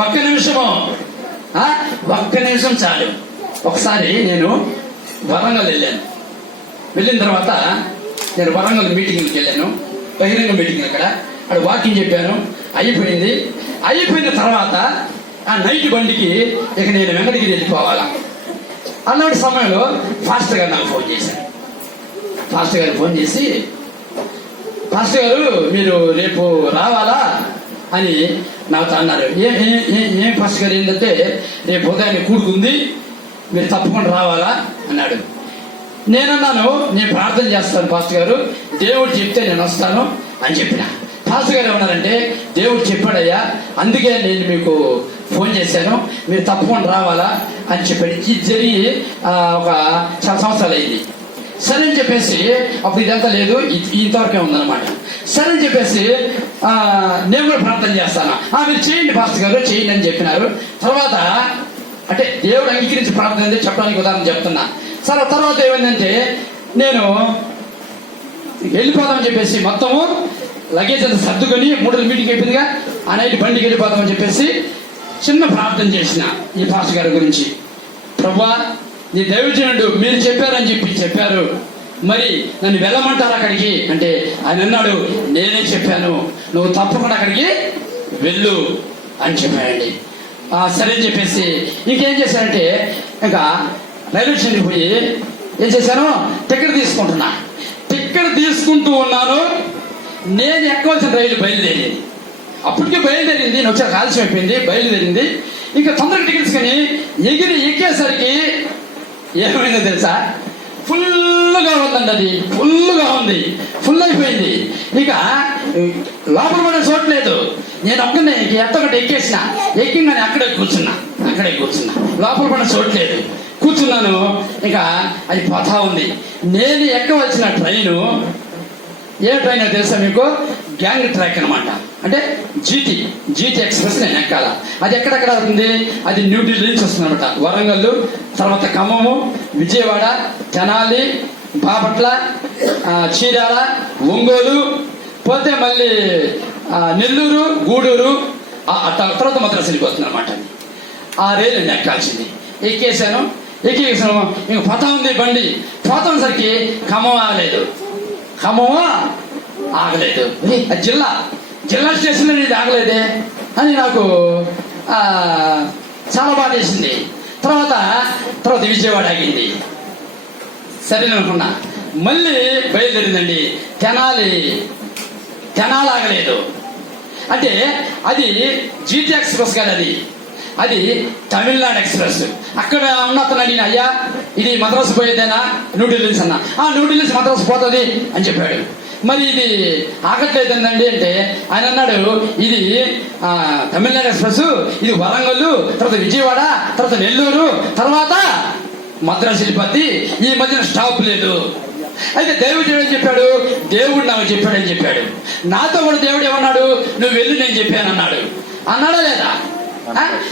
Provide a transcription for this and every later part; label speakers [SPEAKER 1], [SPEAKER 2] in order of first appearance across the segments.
[SPEAKER 1] ఒక్క నిమిషము. ఒక్క నిమిషం చాలు. ఒకసారి నేను వరంగల్ వెళ్ళాను. వెళ్ళిన తర్వాత నేను వరంగల్ మీటింగ్కి వెళ్ళాను. బహిరంగ మీటింగ్ అక్కడ. అక్కడ వాకింగ్ చెప్పాను. అయిపోయింది. అయిపోయిన తర్వాత ఆ నైట్ బండికి ఇక నేను వెంకటగిరి వెళ్ళిపోవాలా. అన్నటి సమయంలో ఫాస్ట్ గారు నాకు ఫోన్ చేశాను ఫాస్ట్ గారు ఫోన్ చేసి ఫాస్ట్ గారు మీరు రేపు రావాలా? అని నాతో అన్నారు ఏం ఏం ఫస్ట్ గారు ఏంటంటే రేపు ఉదయాన్ని కూడుకుంది మీరు తప్పకుండా రావాలా అన్నాడు నేనన్నాను నేను ప్రార్థన చేస్తాను పాస్టర్ గారు దేవుడు చెప్తే నేను వస్తాను అని చెప్పిన పాస్టర్ గారు ఏమన్నారంటే దేవుడు చెప్పాడయ్యా అందుకే నేను మీకు ఫోన్ చేశాను మీరు తప్పకుండా రావాలా అని చెప్పాడు ఇది జరిగి ఒక చాలా సంవత్సరాలు అయింది సరే అని చెప్పేసి అప్పుడు ఇదంతా లేదు ఇంతవరకే ఉందన్నమాట సరే అని చెప్పేసి నేను కూడా ప్రార్థన చేస్తాను. ఆ, మీరు చేయండి పాస్టర్ గారు చేయండి అని చెప్పినారు. తర్వాత అంటే దేవుడు అంగీకరించి ప్రార్థన అనేది చెప్పడానికి ఉదాహరణ చెప్తున్నా. సరే తర్వాత ఏమైందంటే నేను వెళ్ళిపోదామని చెప్పేసి మొత్తము లగేజ్ అంతా సర్దుకొని మూడు మీటింగ్ అయిపోయిందిగా ఆ నైట్ బండికి వెళ్ళిపోదామని చెప్పేసి చిన్న ప్రార్థన చేసిన ఈ పాస్టర్ గారి గురించి. ప్రభా నీ దైవజనుడు మీరు చెప్పారని చెప్పి చెప్పారు. మరి నన్ను వెళ్ళమంటారు అక్కడికి? అంటే ఆయన అన్నాడు నేనే చెప్పాను. నువ్వు తప్పకుండా అక్కడికి వెళ్ళు అని చెప్పాడండి. సరే అని చెప్పేసి ఇంకేం చేశానంటే ఇంకా రైల్వే స్టేషన్కి పోయి ఏం చేశాను? టికెట్ తీసుకుంటున్నా. టికెట్ తీసుకుంటూ ఉన్నాను నేను ఎక్కవలసిన రైలు బయలుదేరింది. అప్పటికే బయలుదేరింది. నేను వచ్చాక ఆలస్యం అయిపోయింది. బయలుదేరింది. ఇంకా తొందరగా టికెట్స్ కానీ ఎగిరి ఎక్కేసరికి ఏమైందో తెలుసా? ఫుల్గా ఉందండి అది ఫుల్గా ఉంది. ఫుల్ అయిపోయింది ఇక లోపల పడే చోట్లేదు నేను ఒక్కనే ఎత్తొకటి ఎక్కేసిన. ఎక్కింగానే అక్కడే కూర్చున్నా. అక్కడే కూర్చున్నా. లోపల పడిన చోట్లేదు కూర్చున్నాను. ఇక అది పోతా ఉంది. నేను ఎక్కవలసిన ట్రైను ఏ ట్రైన్ తెలుసా మీకు? గ్యాంగ్ ట్రాక్ అనమాట అంటే జీటీ జీటీ ఎక్స్ప్రెస్ నేను ఎక్కాల అది ఎక్కడెక్కడ ఉంది అది న్యూఢిల్లీ నుంచి వస్తుంది అనమాట వరంగల్ తర్వాత ఖమ్మము విజయవాడ తెనాలి బాపట్ల చీరాల ఒంగోలు పోతే మళ్ళీ నెల్లూరు గూడూరు తర్వాత మద్రాసు వెళ్ళిపోతుంది అనమాట ఆ రైలు నేను ఎక్కాల్సింది ఎక్కేసాను ఎక్కేసాను ఇంక పోతా ఉంది బండి. పోతా సరికి ఖమ్మం ఆగలేదు. ఖమ్మం ఆగలేదు. అది జిల్లా. జిల్లా స్టేషన్లో ఇది ఆగలేదే అని నాకు చాలా బాధ వేసింది. తర్వాత తర్వాత విజయవాడ ఆగింది. సరే అనుకున్నా. మళ్ళీ బయలుదేరిందండి. తెనాలి తెనాలి ఆగలేదు. అంటే అది జీటీ ఎక్స్ప్రెస్ కాదు అది. అది తమిళనాడు ఎక్స్ప్రెస్. అక్కడ ఉన్న అతను అడిగిన అయ్యా ఇది మద్రాసు పోయేదేనా? న్యూఢిల్లీస్ అన్న. ఆ న్యూఢిల్లీస్ మద్రాసు పోతుంది అని చెప్పాడు. మరి ఇది ఆగట్లేదు ఏందండి అంటే ఆయన అన్నాడు ఇది తమిళనాడు ఎక్స్ప్రెస్ ఇది వరంగల్ తర్వాత విజయవాడ తర్వాత నెల్లూరు తర్వాత మద్రాసు వెళ్ళిపోద్ది ఈ మధ్యన స్టాప్ లేదు. అయితే దేవుడు ఏమని చెప్పాడు? దేవుడు నాకు చెప్పాడని చెప్పాడు. నాతో కూడా దేవుడు ఏమన్నాడు? నువ్వు వెళ్ళి నేను చెప్పాను అన్నాడు. అన్నాడా లేదా?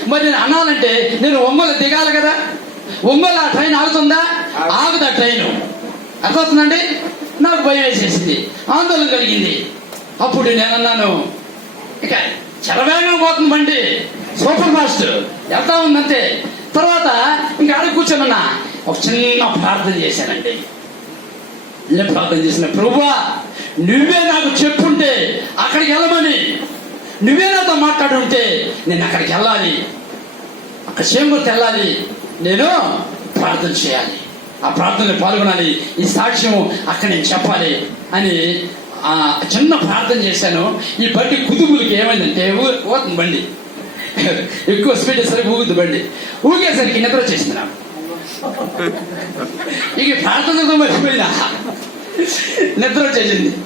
[SPEAKER 1] మరి నేను అన్నానంటే నేను ఒంగోలు దిగాలి కదా? ఒంగోలు ఆ ట్రైన్ ఆగుతుందా? ఆగుదా ట్రైన్? అర్థమవుతుందండి? నాకు ఆందోళన కలిగింది. అప్పుడు నేను అన్నాను ఇక చలవేగం పోతుంది బండి సూపర్ ఫాస్ట్ వెళ్తా ఉందంతే. తర్వాత ఇంకా ఆడ కూర్చోమన్నా ఒక చిన్న ప్రార్థన చేశానండి. నేను ప్రార్థన చేసిన ప్రభువా నువ్వే నాకు చెప్పుంటే అక్కడికి వెళ్ళమని. నువ్వే నాతో మాట్లాడుంటే నేను అక్కడికి వెళ్ళాలి. అక్కడ చేంబర్ వెళ్ళాలి నేను ప్రార్థన చేయాలి. ఆ ప్రార్థనలో పాల్గొనాలి. ఈ సాక్ష్యం అక్కడ నేను చెప్పాలి. అని ఆ చిన్న ప్రార్థన చేశాను. ఈ బండి కుదుములకి ఏమైందంటే ఊ- పోతుంది బండి. ఎక్కువ స్పీడ్ సరికి ఊగుద్ది బండి. ఊగేసరికి నిద్ర వచ్చేసింది నాకు. ఇక ప్రార్థనతో మర్చిపోయినా. నిద్ర వచ్చేసింది.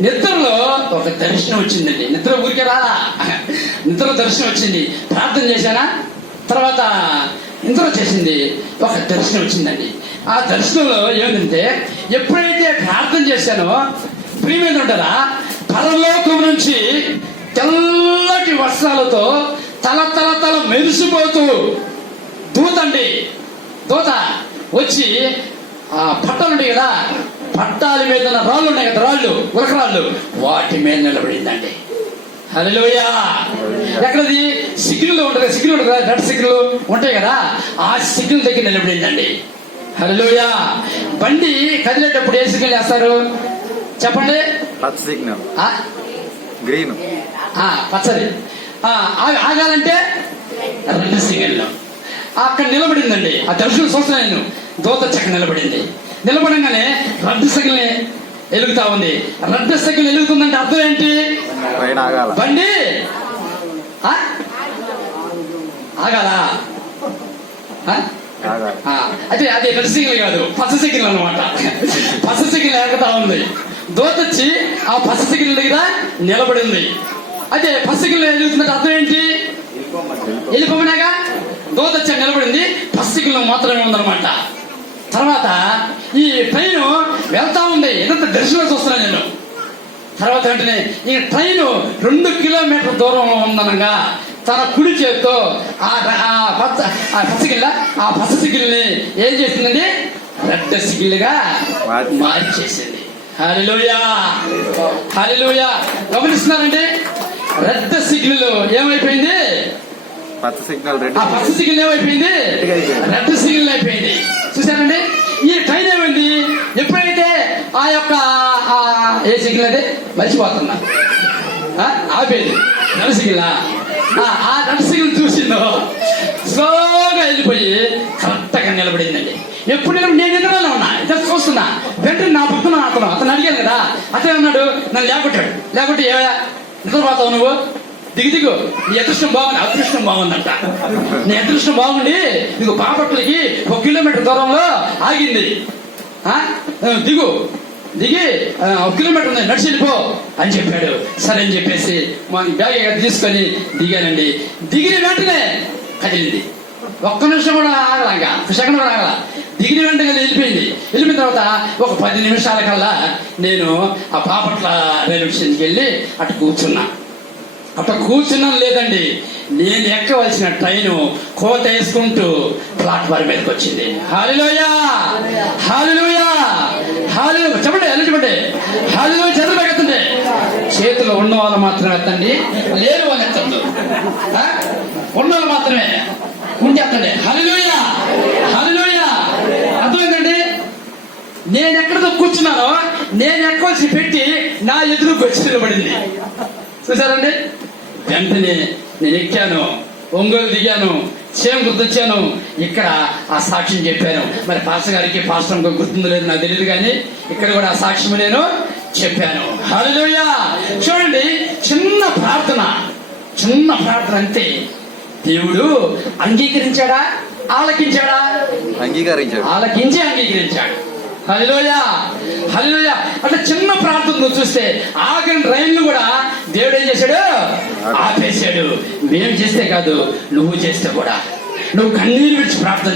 [SPEAKER 1] నిద్రలో ఒక దర్శనం వచ్చిందండి. నిద్ర ఊరికే రాలా. నిద్ర దర్శనం వచ్చింది. ప్రార్థన చేశానా? తర్వాత ఇంతలో చేసింది ఒక దర్శనం వచ్చిందండి. ఆ దర్శనంలో ఏమిటంటే ఎప్పుడైతే ప్రార్థన చేశానో ప్రియమైన ఉంటారా పరలోకం నుంచి తెల్లటి వస్త్రాలతో తల తల తల మెరిసిపోతూ దూతండి దూత వచ్చి ఆ పట్టాలు ఉంటాయి కదా పట్టాల మీద ఉన్న రాళ్ళు ఉన్నాయి కదా రాళ్ళు ఉలకరాళ్ళు వాటి మీద నిలబడిందండి. ఎక్కడది? సిగ్నల్ ఉంటుంది సిగ్నల్ ఉంటుంది? కదా రెడ్ సిగ్నల్ ఉంటాయి కదా ఆ సిగ్నల్ దగ్గర నిలబడిందండి హలోయా బండి కదిలేటప్పుడు ఏ సిగ్నల్ వేస్తారు? చెప్పండి.
[SPEAKER 2] పచ్చ సిగ్నల్? గ్రీన్
[SPEAKER 1] పచ్చది. ఆగాలంటే రెండు సిగ్నల్ అక్కడ నిలబడిందండి. ఆ దర్శనం చూస్తున్నాను నేను. దోత చక్క నిలబడింది. నిలబడంగానే రెడ్ సిగ్నల్ వెలుగుతా ఉంది. రెడ్ సిగ్నల్ వెలుగుతుందంటే అర్థం ఏంటి?
[SPEAKER 2] ట్రైన్ ఆగాల.
[SPEAKER 1] బండి? ఆగాలా? అయితే అది రెడ్ సిగ్నల్ కాదు పచ్చ సిగ్నల్ అనమాట పచ్చ సిగ్నల్ ఎక్కతా ఉంది. దోతొచ్చి ఆ పచ్చ సిగ్నల్ దగ్గర నిలబడింది. అయితే పచ్చ సిగ్నల్ ఎదుగుతున్నట్టు అర్థం ఏంటి? వెళ్ళిపోమనేగా దోతొచ్చి నిలబడింది పచ్చ సిగ్నల్ మాత్రమే ఉందన్నమాట. తర్వాత ఈ ట్రైన్ వెళ్తా ఉంది. ఎంత దర్శనం చూస్తున్నాను నేను? తర్వాత వెంటనే ఈ ట్రైన్ రెండు కిలోమీటర్ దూరంలో ఉందనగా తన కుడి చేత్తో ఆ పచ్చ ఆ పచ్చగిల్ల ఆ పచ్చ సిగిల్ని ఏం చేసిందండి? రెడ్ సిగిల్గా
[SPEAKER 2] మార్చి-
[SPEAKER 1] మార్చేసింది. హల్లెలూయా! హల్లెలూయా! గమనిస్తున్నారండి? రెడ్ సిగ్నల్ ఏమైపోయింది?
[SPEAKER 2] పచ్చ సిగ్నల్ రెడ్.
[SPEAKER 1] ఆ పచ్చ సిగ్నల్ ఏమైపోయింది. రెడ్ సిగ్నల్ అయిపోయింది. చూసారండి ఈ ట్రైన్ ఏమైంది ఎప్పుడైతే ఆ యొక్క ఆ ఏ సిగ్నల్ అయితే మర్చిపోతున్నా. ఆపేది రెడ్ ఆ? నరసిగిల్ చూసిందో? స్లోగా వెళ్ళిపోయి కరెక్ట్గా నిలబడిందండి. ఎప్పుడు నేను ఎదురులో ఉన్నా? ఇద్దరు చూస్తున్నా. వెంటనే నా పక్కన అతను అతను అడిగాను కదా. అతను అన్నాడు నన్ను లేకుంటాడు లేకుంటే ఏవయ్యా నిద్రపోతావు నువ్వు? దిగు దిగు. నీ అదృష్టం బాగుంది అదృష్టం బాగుందంట. నీ అదృష్టం బాగుండి నీకు పాపట్లకి ఒక కిలోమీటర్ దూరంలో ఆగింది. దిగు. దిగి ఒక కిలోమీటర్ ఉంది నడిచి వెళ్ళిపో అని చెప్పాడు. సరే అని చెప్పేసి మా బ్యాగ్ తీసుకొని దిగానండి. దిగిన వెంటనే కదిలింది. ఒక్క నిమిషం కూడా ఆగలా ఇంకా సెకండ్ కూడా ఆగల. దిగిన వెంటనే వెళ్ళిపోయింది. వెళ్ళిపోయిన తర్వాత ఒక పది నిమిషాల కల్లా నేను ఆ పాపట్ల రైల్వే స్టేషన్కి వెళ్ళి అటు కూర్చున్నా. అట్లా కూర్చున్నాం లేదండి. నేను ఎక్కవలసిన ట్రైన్ కోత వేసుకుంటూ ప్లాట్ఫామ్ మీదకి వచ్చింది. హాలిలోయ హాలిలోయ హాలి చెప్పండి ఎలా చెప్పండి? హాలిలో చేతులు ఉన్న వాళ్ళు మాత్రమే ఎత్తండి లేరు వాళ్ళు ఎత్తద్దు. ఉన్న వాళ్ళు మాత్రమే ఉండి ఎత్తండి. హాలిలోయ హాలిలోయ అర్థమైందండి? నేను ఎక్కడితో కూర్చున్నానో నేను ఎక్కవలసి పెట్టి నా ఎదురుకు వచ్చి నిలబడింది చూసారండి వెంటనే నేను ఎక్కాను ఒంగోలు దిగాను సేమ్ గుర్తొచ్చాను ఇక్కడ ఆ సాక్ష్యం చెప్పాను. మరి పాస్టర్ గారికి పాస్టర్ గుర్తుందో లేదు నాకు తెలియదు కానీ ఇక్కడ కూడా ఆ సాక్ష్యం నేను చెప్పాను. హల్లెలూయా! చూడండి చిన్న ప్రార్థన చిన్న ప్రార్థన అంతే. దేవుడు అంగీకరించాడా? ఆలకించాడా?
[SPEAKER 2] అంగీకరించాడు.
[SPEAKER 1] ఆలకించి అంగీకరించాడు. హలిలోయ హలిలోయ అట్లా చిన్న ప్రార్థన చూస్తే ఆగిన రైలు కూడా దేవుడు ఏం చేశాడు? ఆపేశాడు. మేము చేస్తే కాదు నువ్వు చేస్తే కూడా. నువ్వు కన్నీరు విడిచి ప్రార్థన